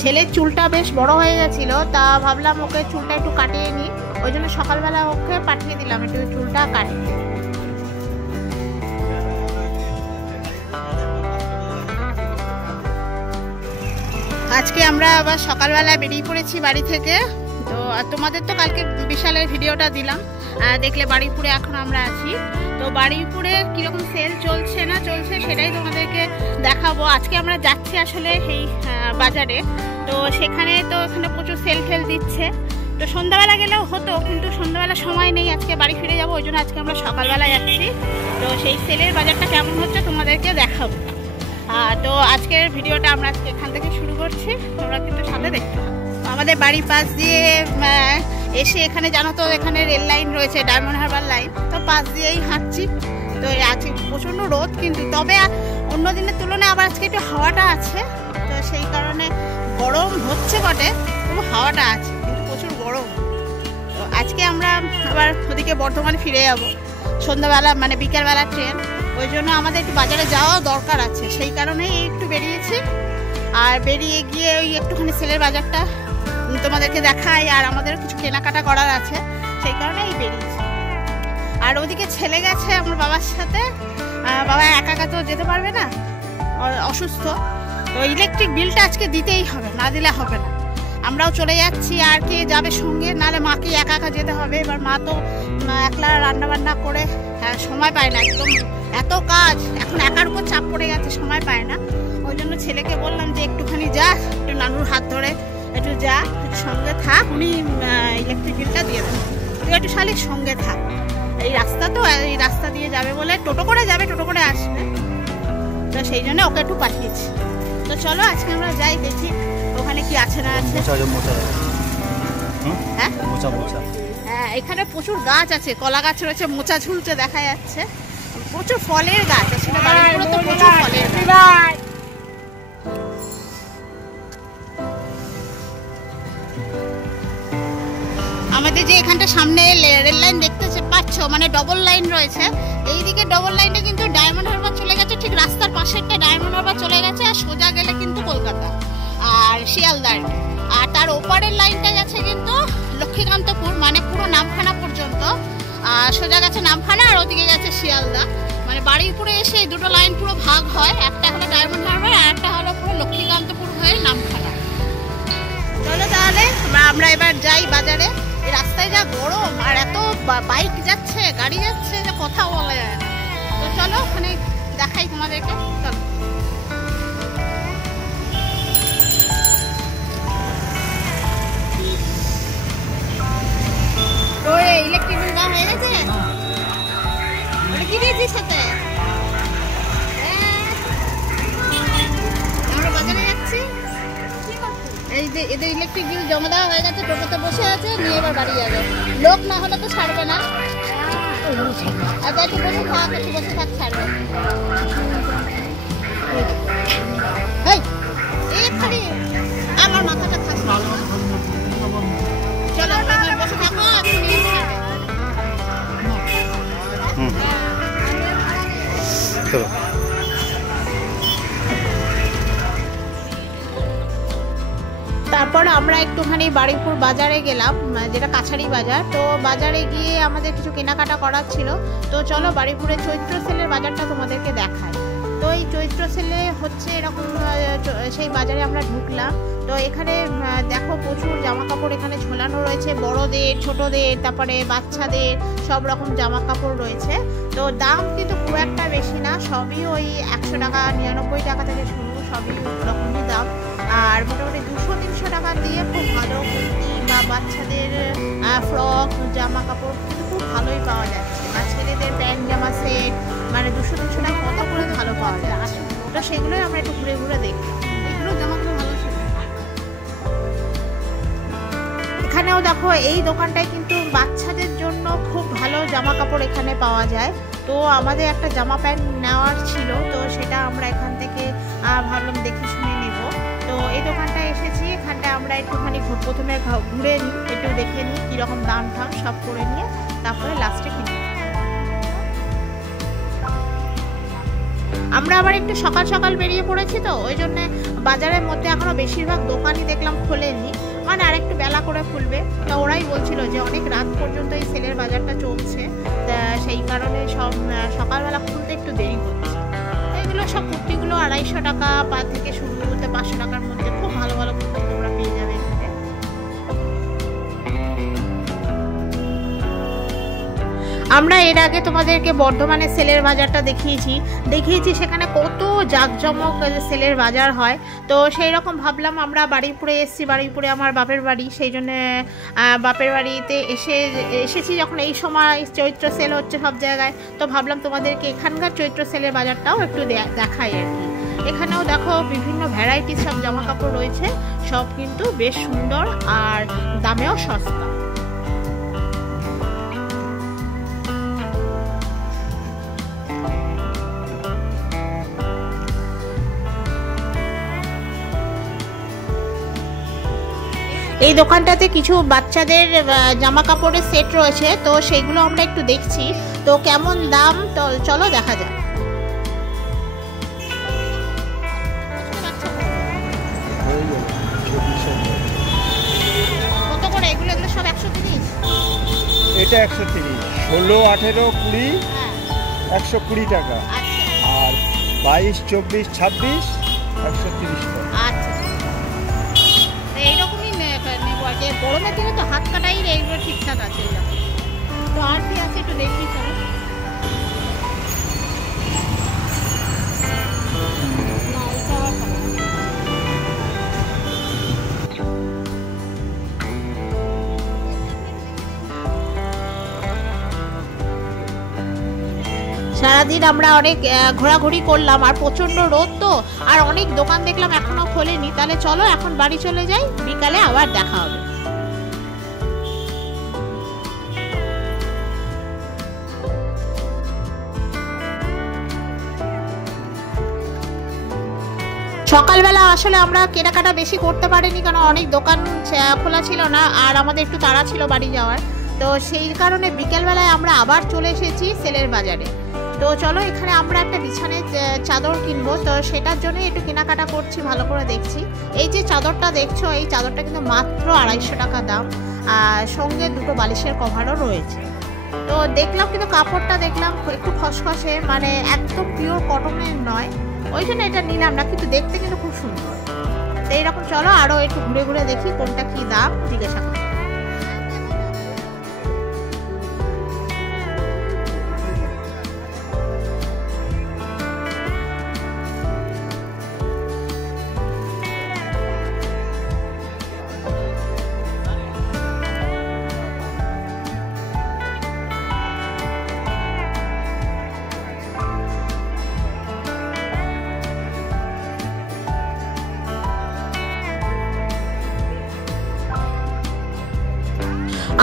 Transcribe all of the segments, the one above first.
ছেলের চুলটা বেশ বড় হয়ে গেছিলো, তা ভাবলাম ওকে চুলটা একটু কাটিয়ে নিই, ওই জন্য সকালবেলা ওকে পাঠিয়ে দিলাম একটু চুলটা কাটিয়ে। আজকে আমরা আবার সকালবেলা বেরিয়ে পড়েছি বাড়ি থেকে। তো তোমাদের তো কালকে বিশালের ভিডিওটা দিলাম, দেখলে বারুইপুরে এখন আমরা আছি। তো বারুইপুরে কীরকম সেল চলছে না চলছে সেটাই তোমাদেরকে দেখাবো। আজকে আমরা যাচ্ছি আসলে এই বাজারে, তো সেখানে প্রচুর সেল ঠেল দিচ্ছে। তো সন্ধ্যাবেলা গেলেও হতো, কিন্তু সন্ধ্যাবেলা সময় নেই, আজকে বাড়ি ফিরে যাবো, ওই জন্য আজকে আমরা সকালবেলা যাচ্ছি। তো সেই সেলের বাজারটা কেমন হচ্ছে তোমাদেরকে দেখাবো। তো আজকের ভিডিওটা আমরা এখান থেকে শুরু করছি, তোমরা কিন্তু সাথে দেখতে পাবো। আমাদের বাড়ির পাশ দিয়ে এসে এখানে জানো তো এখানে রেল লাইন রয়েছে, ডায়মন্ড হারবার লাইন, তো পাশ দিয়েই হাঁটছি। তো আজকে প্রচণ্ড রোদ, কিন্তু তবে অন্য দিনের তুলনায় আবার আজকে একটু হাওয়াটা আছে, তো সেই কারণে গরম হচ্ছে বটে, তবু হাওয়াটা আছে, কিন্তু প্রচুর গরম। তো আজকে আমরা আবার ওদিকে বর্ধমানে ফিরে যাব সন্ধ্যাবেলা, মানে বিকেলবেলা ট্রেন, ওই জন্য আমাদের একটু বাজারে যাওয়াও দরকার আছে, সেই কারণেই একটু বেরিয়েছি। আর বেরিয়ে গিয়ে ওই একটুখানি সেলের বাজারটা তোমাদেরকে দেখাই, আর আমাদেরও কিছু কেনাকাটা করার আছে, সেই কারণেই বেরিয়েছি। আর ওদিকে ছেলে গেছে আমার বাবার সাথে, বাবা একা একা তো যেতে পারবে না, অসুস্থ, তো ইলেকট্রিক বিলটা আজকে দিতেই হবে, না দিলে হবে না। আমরাও চলে যাচ্ছি, আর কে যাবে সঙ্গে, নাহলে মাকে একা একা যেতে হবে। এবার মা তো একলা রান্নাবান্না করে সময় পায় না, একদম এত কাজ, এখন একার উপর চাপ পড়ে গেছে, সময় পায় না। ওই জন্য ছেলেকে বললাম যে একটুখানি যা, একটু নানুর হাত ধরে একটু যা, সঙ্গে থাক, উনি ইলেকট্রিক বিলটা দিয়ে দেন, তুই একটু শালিক সঙ্গে থাক। এই রাস্তা তো, এই রাস্তা দিয়ে যাবে বলে টোটো করে যাবে, টোটো করে আসবে, তো সেই জন্য ওকে একটু পাঠিয়েছি। তো চলো আজকে আমরা যাই, দেখি ওখানে কি আছে না আছে। হ্যাঁ, এখানে প্রচুর গাছ আছে, কলা গাছ রয়েছে, মোচা ঝুলছে দেখা যাচ্ছে, প্রচুর ফলের গাছ আছে, বাড়িগুলো তো প্রচুর ফলের গাছ। আমাদের যে এখানটা সামনে রেল লাইন দেখতে পাচ্ছ, মানে ডবল লাইন রয়েছে, এইদিকে ডবল লাইনটা কিন্তু ডায়মন্ড হারবার চলে গেছে, ঠিক রাস্তার পাশেরটা ডায়মন্ড হারবার চলে গেছে, আর সোজা গেলে কিন্তু কলকাতা আর শিয়ালদার, আর তার ওপারের লাইনটা গেছে কিন্তু লক্ষ্মীকান্তপুর, মানে পুরো নামখানা পর্যন্ত, সোজা গেছে নামখানা, আর ওদিকে গেছে শিয়ালদা। মানে বারুইপুরে এসে এই দুটো লাইন পুরো ভাগ হয়, একটা হলো ডায়মন্ড হারবার, আর একটা হলো পুরো লক্ষ্মীকান্তপুর হয়ে নামখানা। চলো তাহলে আমরা এবার যাই বাজারে। এই রাস্তায় যা গরম, আর এত বাইক যাচ্ছে, গাড়ি যাচ্ছে, যে কথাও বলা যায় না। তো চলো ওখানে দেখাই তোমাদেরকে, চলো। ইলেকট্রিক বিল দেওয়া হয়ে গেছে, কি দিয়েছিস সাথে? আমরা বাজারে যাচ্ছি, এই যে এদের ইলেকট্রিক বিল জমা দেওয়া হয়ে গেছে, টোটোতে বসে আছে, নিয়ে এবার বাড়ি যাবে। লোক না হলে তো ছাড়বে না, আচ্ছা একটু বসে থাক, একটু বসে থাক, ছাড়বে। খালি আমার মাথাটা খাস, চলো বসে থাকো, তারপর আমরা একটুখানি বারুইপুর বাজারে গেলাম, যেটা কাছারি বাজার। তো বাজারে গিয়ে আমাদের কিছু কেনাকাটা করার ছিল, তো চলো বারুইপুরের চৈত্র সেলের বাজারটা তোমাদেরকে দেখাই। তো এই চৈত্র সেলে হচ্ছে এরকম, সেই বাজারে আমরা ঢুকলাম। তো এখানে দেখো প্রচুর জামা কাপড় এখানে ঝোলানো রয়েছে, বড়দের, ছোটদের, তারপরে বাচ্চাদের সব রকম জামা কাপড় রয়েছে। তো দাম কিন্তু খুব একটা বেশি না, সবই ওই 100 টাকা 99 টাকা থেকে শুরু, সবই রকমই দাম। আর মোটামুটি 200-300 টাকা দিয়ে খুব ভালো কুর্তি বা বাচ্চাদের ফ্রক জামা কাপড় কিন্তু খুব ভালোই পাওয়া যাচ্ছে। আর ছেলেদের প্যান্ট জামা সেট, মানে 200-300 টাকা কত করে ভালো পাওয়া যায়। তো সেগুলোই আমরা একটু ঘুরে ঘুরে দেখি, এগুলো জামাগুলো ভালো ছিল। এখানেও দেখো এই দোকানটায় কিন্তু বাচ্চাদের জন্য খুব ভালো জামা কাপড় এখানে পাওয়া যায়। তো আমাদের একটা জামা প্যান্ট নেওয়ার ছিল, তো সেটা আমরা এখান থেকে ভাবলাম দেখে শুনে নেব। তো এই দোকানটায় এসেছি, এখানটায় আমরা একটুখানি প্রথমে ঘুরে নিই, একটু দেখে নিই কীরকম দাম ঠাম সব করে নিয়ে তারপরে লাস্টে কিনি। আমরা আবার একটু সকাল সকাল বেরিয়ে পড়েছি, তো ওই জন্যে বাজারের মধ্যে এখনও বেশিরভাগ দোকানই দেখলাম খোলেনি, মানে আর একটু বেলা করে খুলবে। তো ওরাই বলছিল যে অনেক রাত পর্যন্ত এই সেলের বাজারটা চলছে, সেই কারণে সব সকালবেলা খুলতে একটু দেরি হচ্ছে। এগুলো সব কুর্তিগুলো 250 টাকা পা থেকে শুরু করতে 500 টাকার মধ্যে খুব ভালো ভালো কুর্তি তোমরা পেয়ে যাবে। আমরা এর আগে তোমাদেরকে বর্ধমানের সেলের বাজারটা দেখিয়েছি সেখানে কত জাঁকজমক সেলের বাজার হয়। তো সেই রকম ভাবলাম আমরা বারুইপুরে এসেছি, বারুইপুরে আমার বাপের বাড়ি, সেই জন্য বাপের বাড়িতে এসেছি যখন এই সময় চৈত্র সেল হচ্ছে সব জায়গায়, তো ভাবলাম তোমাদেরকে এখানকার চৈত্র সেলের বাজারটাও একটু দেখাই আর কি। এখানেও দেখো বিভিন্ন ভ্যারাইটির সব জামা কাপড় রয়েছে, সব কিন্তু বেশ সুন্দর আর দামেও সস্তা। এই দোকানটাতে কিছু বাচ্চাদের জামা কাপড়ের সেট রয়েছে, তো সেগুলো আমরা একটু দেখছি, তো কেমন দাম তো চলো দেখা যাক। কত করে এগুলো? এগুলো সব 130? এটা 130, 16, 18, 20, 120 টাকা। আর 22, 24, 26, 130 টাকা। আচ্ছা, এইরকমই নেবো আর কি। গরমের দিনে তো হাত কাটাই এইগুলো ঠিকঠাক আছে। তো আর কি আছে একটু দেখি চলো। সারাদিন আমরা অনেক ঘোরাঘুরি করলাম আর প্রচন্ড রোদ, তো আর অনেক দোকান দেখলাম এখনো খোলেনি। তাহলে চলো এখন বাড়ি চলে যাই, বিকালে আবার দেখা হবে। সকালবেলা আসলে আমরা কেনাকাটা বেশি করতে পারিনি, কারণ অনেক দোকান খোলা ছিল না আর আমাদের একটু তাড়া ছিল বাড়ি যাওয়ার, তো সেই কারণে বিকেলবেলায় আমরা আবার চলে এসেছি সেলের বাজারে। তো চলো এখানে আমরা একটা বিছানের চাদর কিনবো, তো সেটার জন্য একটু কেনাকাটা করছি, ভালো করে দেখছি। এই যে চাদরটা দেখছো, এই চাদরটা কিন্তু মাত্র 250 টাকা দাম, আর সঙ্গে দুটো বালিশের কভারও রয়েছে। তো দেখলাম কিন্তু কাপড়টা দেখলাম একটু খসখসে, মানে একদম পিওর কটনের নয়, ওই জন্য এটা নিলাম না, কিন্তু দেখতে কিন্তু খুব সুন্দর। তো এইরকম চলো আরও একটু ঘুরে ঘুরে দেখি কোনটা কি দাম জিজ্ঞাসা করি।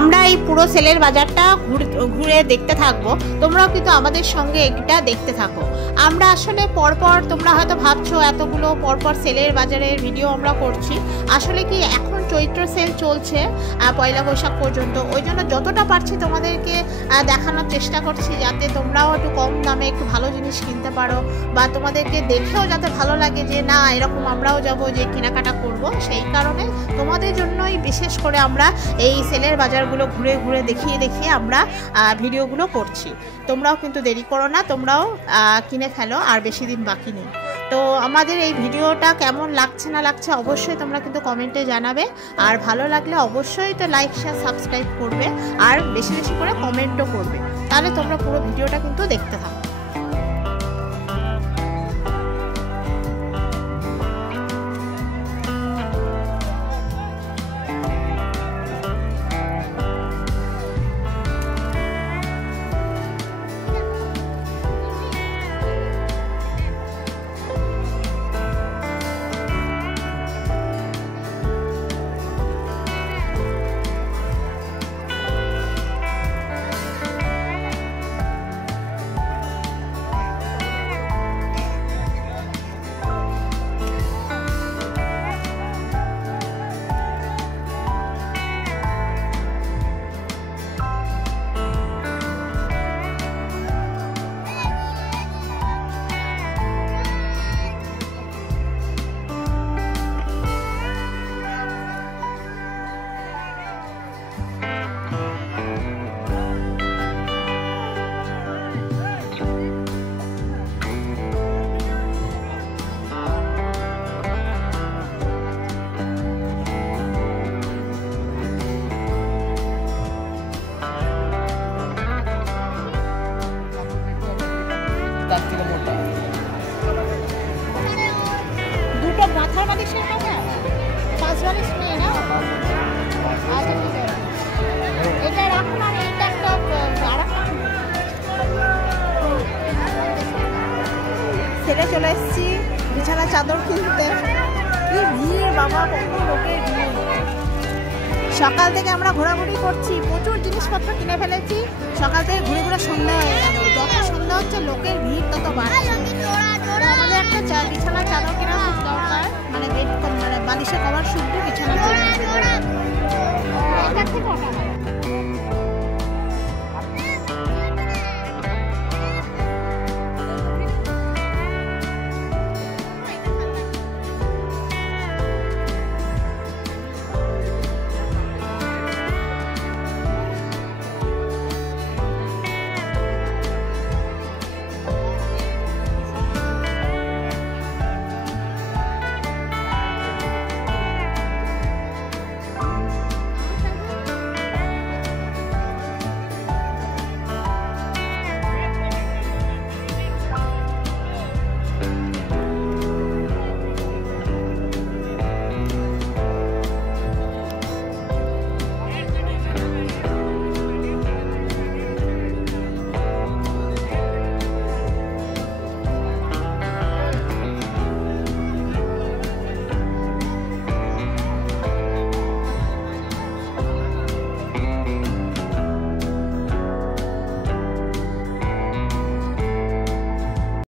আমরা এই পুরো সেলের বাজারটা ঘুরে দেখতে থাকবো, তোমরাও কিন্তু আমাদের সঙ্গে এটা দেখতে থাকো। আমরা আসলে পরপর, তোমরা হয়তো ভাবছো এতগুলো পরপর সেলের বাজারের ভিডিও আমরা করছি, আসলে কি এখন চৈত্র সেল চলছে পয়লা বৈশাখ পর্যন্ত, ওই জন্য যতটা পারছি তোমাদেরকে দেখানোর চেষ্টা করছি, যাতে তোমরাও একটু কম দামে একটু ভালো জিনিস কিনতে পারো, বা তোমাদেরকে দেখেও যাতে ভালো লাগে যে না এরকম আমরাও যাবো, যে কেনাকাটা করব। সেই কারণে তোমাদের জন্যই বিশেষ করে আমরা এই সেলের বাজারগুলো ঘুরে ঘুরে দেখিয়ে আমরা ভিডিওগুলো করছি। তোমরাও কিন্তু দেরি করো না, তোমরাও কিনে ফেলো, আর বেশি দিন বাকি নেই। তো আমাদের এই ভিডিওটা কেমন লাগছে না লাগছে অবশ্যই তোমরা কিন্তু কমেন্টে জানাবে, আর ভালো লাগলে অবশ্যই তো লাইক শেয়ার সাবস্ক্রাইব করবে, আর বেশি বেশি করে কমেন্টও করবে, তাহলে তোমরা পুরো ভিডিওটা কিন্তু দেখতে থাকো। চলে এসেছি বিছানা চাদর কিনতে। কি ভিড় বাবা, কত লোকের ভিড়। সকাল থেকে আমরা ঘোরাঘুরি করছি, প্রচুর জিনিসপত্র কিনে ফেলেছি। সকাল থেকে ঘুরে ঘুরে সন্ধ্যা হয়ে গেল। যত সন্ধ্যা হচ্ছে লোকের ভিড় তত বাড়ছে। আমাদের একটা বিছানা চাদর কেনা খুব দরকার, মানে বেড, মানে বালিশে কভার শুদ্ধ বিছানা চাদর।